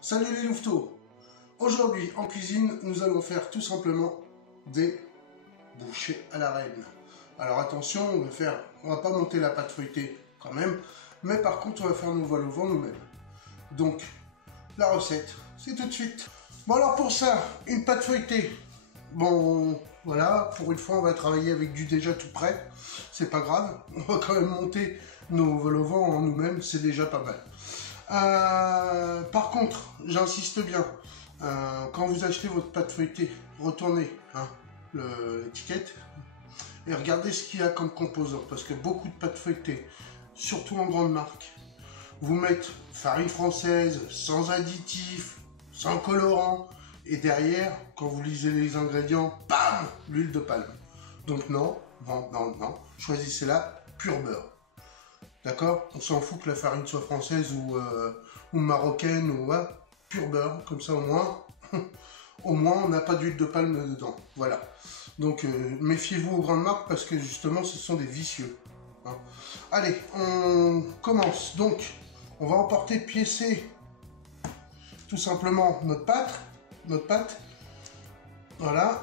Salut les louveteaux. Aujourd'hui en cuisine nous allons faire tout simplement des bouchées à la reine. Alors attention, on va pas monter la pâte feuilletée quand même, mais par contre on va faire nos voiles au vent nous-mêmes. Donc la recette, c'est tout de suite. Bon alors pour ça, une pâte feuilletée. Bon voilà, pour une fois on va travailler avec du déjà tout prêt, c'est pas grave, on va quand même monter nos voiles au vent en nous-mêmes, c'est déjà pas mal. Par contre, j'insiste bien, quand vous achetez votre pâte feuilletée, retournez l'étiquette et regardez ce qu'il y a comme composants, parce que beaucoup de pâtes feuilletées, surtout en grande marque, vous mettent farine française, sans additifs, sans colorant, et derrière, quand vous lisez les ingrédients, bam, l'huile de palme. Donc non, choisissez la pur beurre. D'accord? On s'en fout que la farine soit française ou marocaine ou pur beurre, comme ça au moins on n'a pas d'huile de palme dedans. Voilà. Donc méfiez-vous aux grandes marques parce que justement ce sont des vicieux. Hein. Allez, on commence. Donc on va emporter piécer tout simplement notre pâte. Voilà.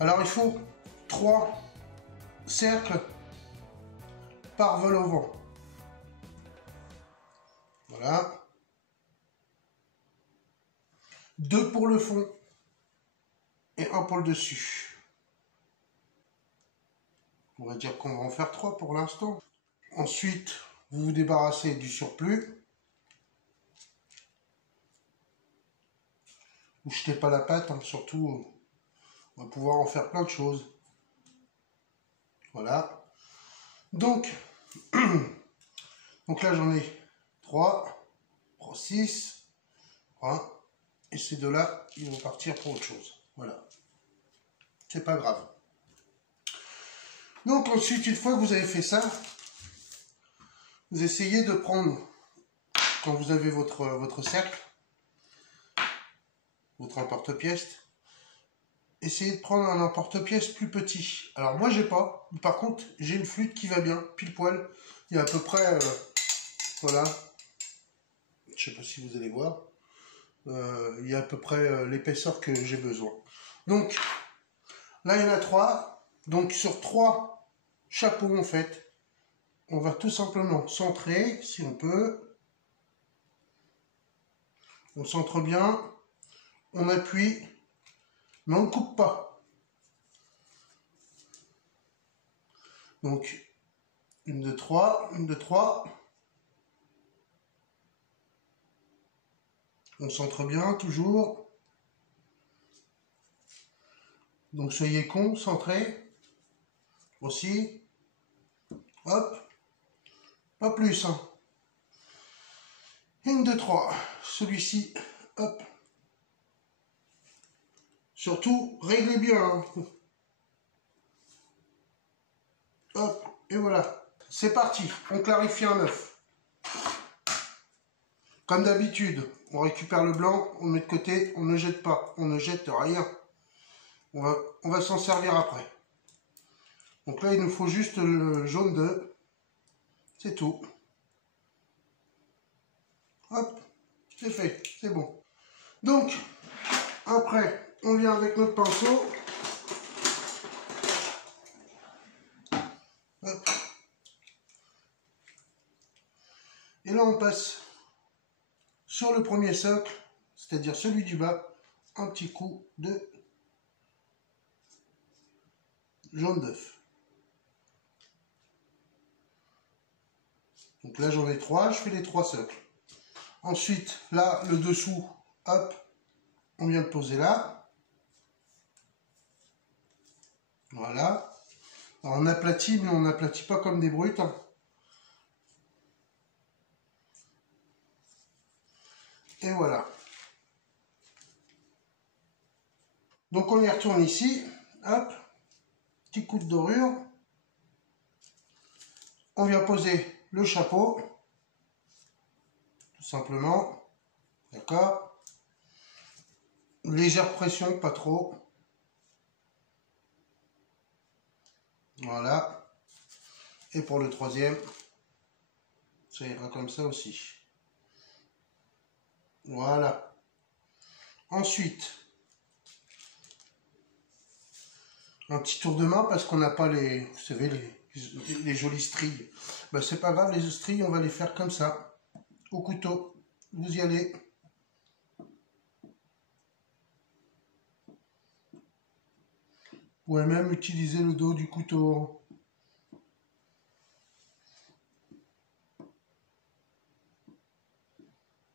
Alors il faut 3 cercles par vol au vent. Voilà. 2 pour le fond et 1 pour le dessus. On va dire qu'on va en faire 3 pour l'instant. Ensuite, vous vous débarrassez du surplus. Vous jetez pas la pâte, hein, surtout on va pouvoir en faire plein de choses. Voilà. Donc là j'en ai 3, 6, voilà. Et ces deux-là, ils vont partir pour autre chose. Voilà. C'est pas grave. Donc ensuite, une fois que vous avez fait ça, vous essayez de prendre, quand vous avez votre cercle, votre emporte-pièce, essayez de prendre un emporte-pièce plus petit. Alors moi j'ai pas, mais par contre j'ai une flûte qui va bien, pile poil. Il y a à peu près, voilà, je sais pas si vous allez voir, il y a à peu près l'épaisseur que j'ai besoin. Donc là il y en a 3, donc sur 3 chapeaux en fait, on va tout simplement centrer, si on peut. On centre bien, on appuie, mais on ne coupe pas. Donc, 1, 2, 3, 1, 2, 3. On centre bien, toujours. Donc, soyez concentrés. Aussi. Hop. Pas plus, hein. 1, 2, 3. Celui-ci, hop. Surtout, réglez bien, hein. Hop. Et voilà. C'est parti. On clarifie un œuf. Comme d'habitude, on récupère le blanc, on le met de côté, on ne jette pas, on ne jette rien. On va s'en servir après. Donc là, il nous faut juste le jaune d'œuf. C'est tout. Hop, c'est fait, c'est bon. Donc, après, on vient avec notre pinceau. Hop. Et là, on passe sur le premier socle, c'est-à-dire celui du bas, un petit coup de jaune d'œuf. Donc là, j'en ai 3, je fais les 3 socles. Ensuite, là, le dessous, hop, on vient de poser là. Voilà. Alors, on aplatit, mais on n'aplatit pas comme des brutes. Hein. Et voilà. Donc on y retourne ici, hop, petit coup de dorure. On vient poser le chapeau, tout simplement, d'accord. Légère pression, pas trop. Voilà. Et pour le troisième, Ça ira comme ça aussi. Voilà. Ensuite, un petit tour de main parce qu'on n'a pas les, vous savez, les jolies stries. Ben, c'est pas grave, les stries, on va les faire comme ça, au couteau. Vous y allez. Vous pouvez même utiliser le dos du couteau.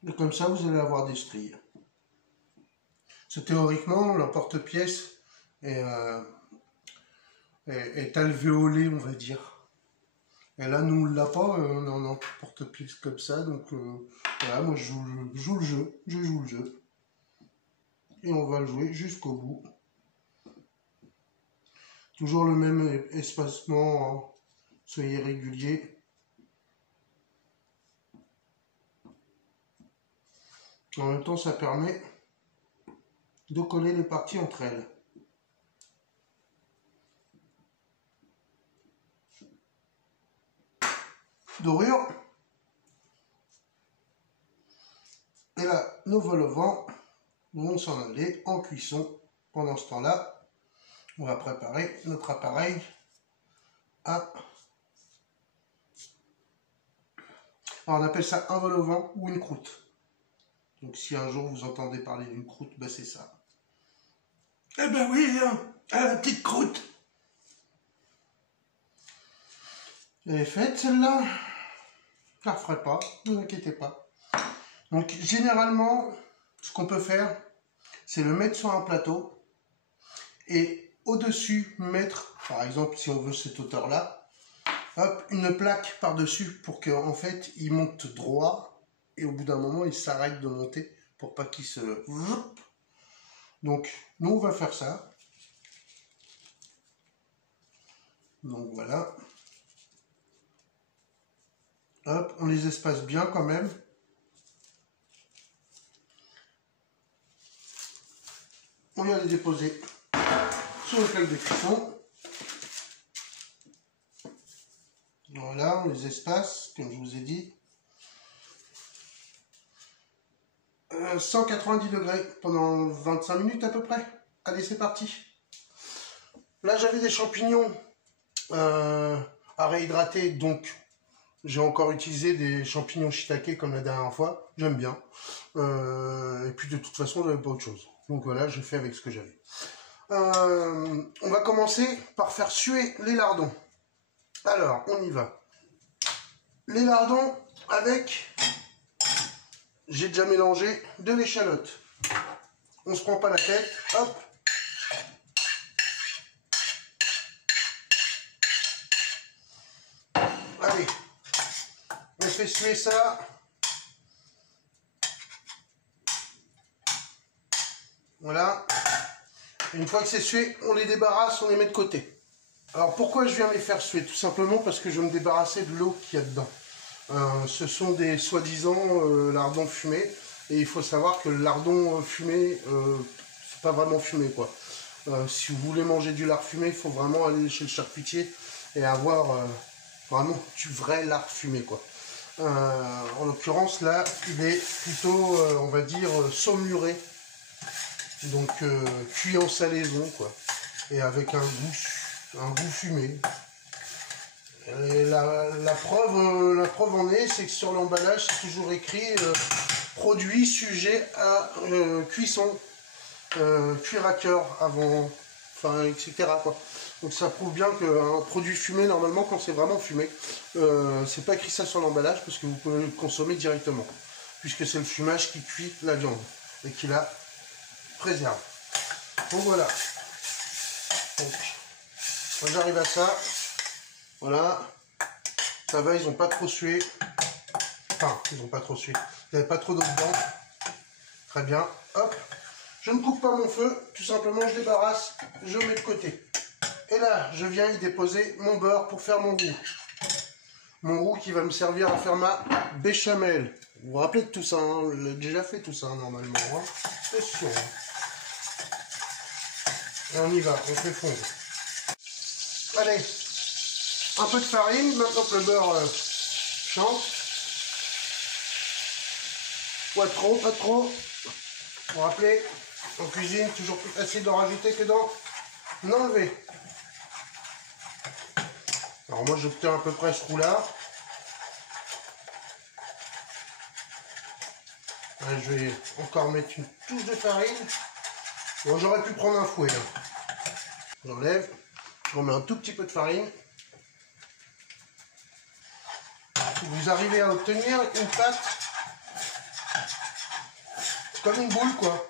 Et comme ça, vous allez avoir des stries. C'est théoriquement, l'emporte-pièce est alvéolé, on va dire. Et là, nous, on l'a pas, on est en emporte-pièce comme ça. Donc, voilà, moi, je joue le jeu. Je joue le jeu. Et on va le jouer jusqu'au bout. Toujours le même espacement, hein. Soyez réguliers. En même temps, ça permet de coller les parties entre elles. Dorure. Et là, nos vols au vent vont s'en aller en cuisson. Pendant ce temps-là, on va préparer notre appareil à... Alors, on appelle ça un vol au vent ou une croûte. Donc si un jour vous entendez parler d'une croûte, ben c'est ça. Eh ben oui, hein, la petite croûte. Elle est faite celle-là. Je la referai pas, ne vous inquiétez pas. Donc généralement, ce qu'on peut faire, c'est le mettre sur un plateau et au-dessus mettre, par exemple si on veut cette hauteur-là, hop, une plaque par-dessus pour qu'en fait il monte droit. Et au bout d'un moment, il s'arrête de monter pour pas qu'il se... Donc, nous, on va faire ça. Donc, voilà. Hop, on les espace bien quand même. On vient les déposer sur le plaque de cuisson. Voilà, on les espace, comme je vous ai dit. 190 degrés pendant 25 minutes à peu près. Allez, c'est parti. Là, j'avais des champignons à réhydrater, donc j'ai encore utilisé des champignons shiitake comme la dernière fois. J'aime bien. Et puis de toute façon, j'avais pas autre chose. Donc voilà, j'ai fait avec ce que j'avais. On va commencer par faire suer les lardons. Alors, on y va. Les lardons avec... J'ai déjà mélangé de l'échalote. On se prend pas la tête. Hop. Allez. On fait suer ça. Voilà. Une fois que c'est sué, on les débarrasse, on les met de côté. Alors pourquoi je viens les faire suer? Tout simplement parce que je vais me débarrasser de l'eau qu'il y a dedans. Ce sont des soi-disant lardons fumés. Et il faut savoir que le lardon fumé, c'est pas vraiment fumé quoi. Si vous voulez manger du lard fumé, il faut vraiment aller chez le charcutier et avoir vraiment du vrai lard fumé quoi. En l'occurrence là, il est plutôt, on va dire, saumuré. Donc cuit en salaison quoi. Et avec un goût fumé. Et la preuve en est, c'est que sur l'emballage, c'est toujours écrit produit sujet à cuisson, cuire à cœur avant, enfin, etc. quoi. Donc ça prouve bien qu'un produit fumé, normalement, quand c'est vraiment fumé, c'est pas écrit ça sur l'emballage parce que vous pouvez le consommer directement, puisque c'est le fumage qui cuit la viande et qui la préserve. Donc voilà. Donc, quand j'arrive à ça. Voilà, ça va, ils n'ont pas trop sué. Enfin, ils n'ont pas trop sué. Il n'y avait pas trop d'eau dedans. Très bien. Hop, je ne coupe pas mon feu. Tout simplement, je débarrasse, je mets de côté. Et là, je viens y déposer mon beurre pour faire mon roux. Mon roux qui va me servir à faire ma béchamel. Vous vous rappelez de tout ça, hein? On l'a déjà fait tout ça, normalement. Hein, c'est sûr. Et on y va, on fait fondre. Allez. Un peu de farine, maintenant que le beurre chante. Pas trop, pas trop. Vous vous rappelez, en cuisine, toujours plus facile d'en rajouter que d'en enlever. Alors moi j'obtiens à peu près ce trou-là. Je vais encore mettre une touche de farine. Bon, j'aurais pu prendre un fouet. J'enlève. Je remets un tout petit peu de farine. Vous arrivez à obtenir une pâte comme une boule, quoi.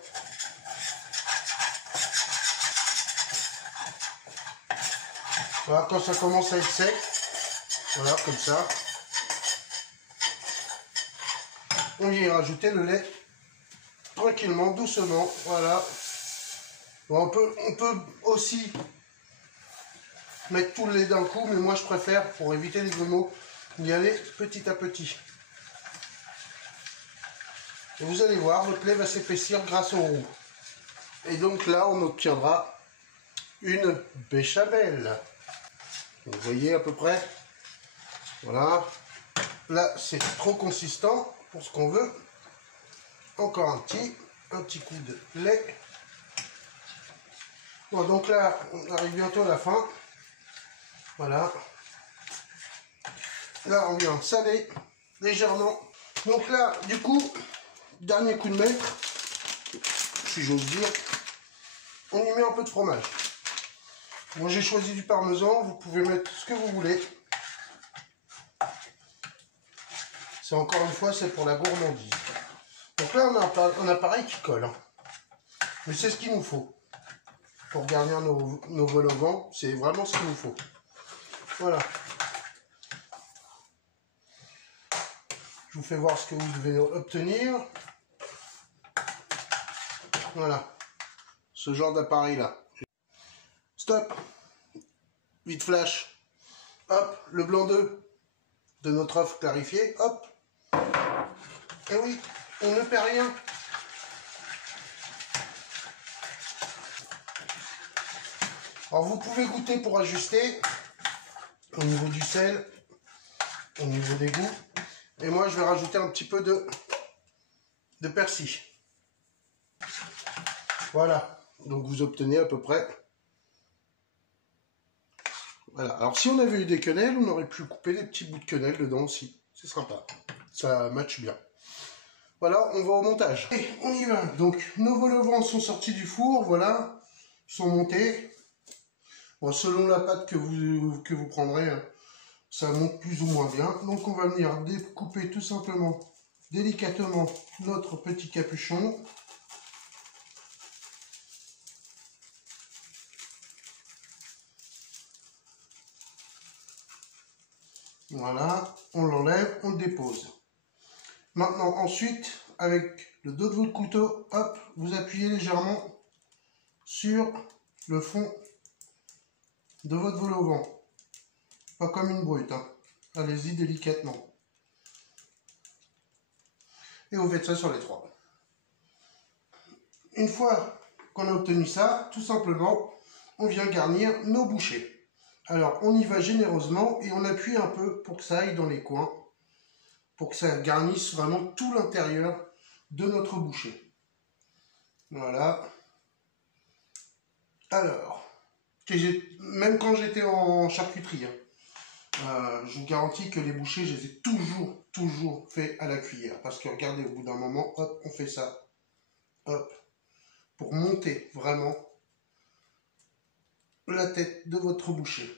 Voilà, quand ça commence à être sec, voilà, comme ça. On y rajouter le lait tranquillement, doucement, voilà. Bon, on peut aussi mettre tout le lait d'un coup, mais moi je préfère, pour éviter les grumeaux, y aller petit à petit. Et vous allez voir, votre lait va s'épaissir grâce au roux. Et donc là, on obtiendra une béchamel. Vous voyez à peu près. Voilà. Là, c'est trop consistant pour ce qu'on veut. Encore un petit coup de lait. Bon, donc là, on arrive bientôt à la fin. Voilà. Là, on vient saler légèrement. Donc là, du coup, dernier coup de maître, si j'ose dire, on y met un peu de fromage. Moi, j'ai choisi du parmesan. Vous pouvez mettre ce que vous voulez. C'est encore une fois, c'est pour la gourmandise. Donc là, on a un appareil qui colle. Hein. Mais c'est ce qu'il nous faut. Pour garnir nos vols au vent, c'est vraiment ce qu'il nous faut. Voilà. Je vous fais voir ce que vous devez obtenir. Voilà. Ce genre d'appareil là. Stop. Vite flash. Hop. Le blanc d'œuf de notre œuf clarifié. Hop. Et oui, on ne perd rien. Alors vous pouvez goûter pour ajuster au niveau du sel, au niveau des goûts. Et moi je vais rajouter un petit peu de persil. Voilà, donc vous obtenez à peu près. Voilà, alors si on avait eu des quenelles, on aurait pu couper des petits bouts de quenelle dedans aussi. C'est sympa, ça matche bien. Voilà, on va au montage. Et on y va. Donc nos vols au vent sont sortis du four, voilà, sont montés. Bon, selon la pâte que vous prendrez, ça monte plus ou moins bien. Donc on va venir découper tout simplement, délicatement, notre petit capuchon. Voilà, on l'enlève, on le dépose. Maintenant, ensuite, avec le dos de votre couteau, hop, vous appuyez légèrement sur le fond de votre vol au vent. Pas comme une brute, hein. Allez-y délicatement. Et vous faites ça sur les trois. Une fois qu'on a obtenu ça, tout simplement, on vient garnir nos bouchées. Alors, on y va généreusement et on appuie un peu pour que ça aille dans les coins, pour que ça garnisse vraiment tout l'intérieur de notre bouchée. Voilà. Alors, même quand j'étais en charcuterie, je vous garantis que les bouchées, je les ai toujours fait à la cuillère. Parce que regardez, au bout d'un moment, hop, on fait ça. Hop. Pour monter vraiment la tête de votre bouchée.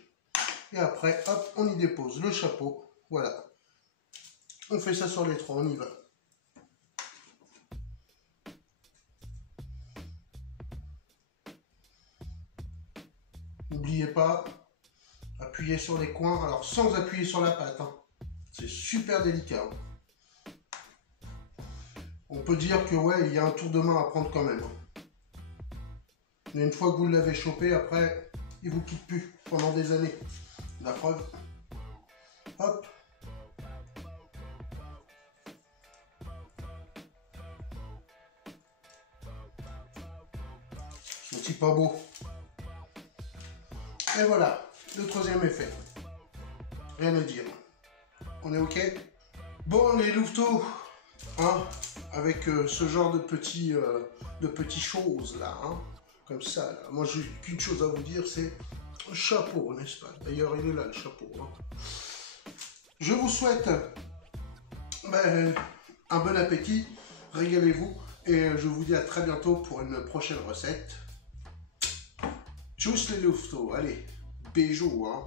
Et après, hop, on y dépose le chapeau. Voilà. On fait ça sur les trois, on y va. N'oubliez pas, appuyez sur les coins, alors sans appuyer sur la pâte. Hein. C'est super délicat. Hein. On peut dire que ouais, il y a un tour de main à prendre quand même. Hein. Mais une fois que vous l'avez chopé, après, il vous quitte plus pendant des années. La preuve. Hop. C'est pas beau. Et voilà, le troisième effet. Rien à dire. On est OK? Bon, les louveteaux, Hein, avec ce genre de petits choses là, hein, comme ça. Là. Moi, j'ai qu'une chose à vous dire, c'est chapeau, n'est-ce pas? D'ailleurs, il est là le chapeau. Hein. Je vous souhaite un bon appétit, régalez-vous, et je vous dis à très bientôt pour une prochaine recette. Juste les louveteaux, allez, bisous, hein.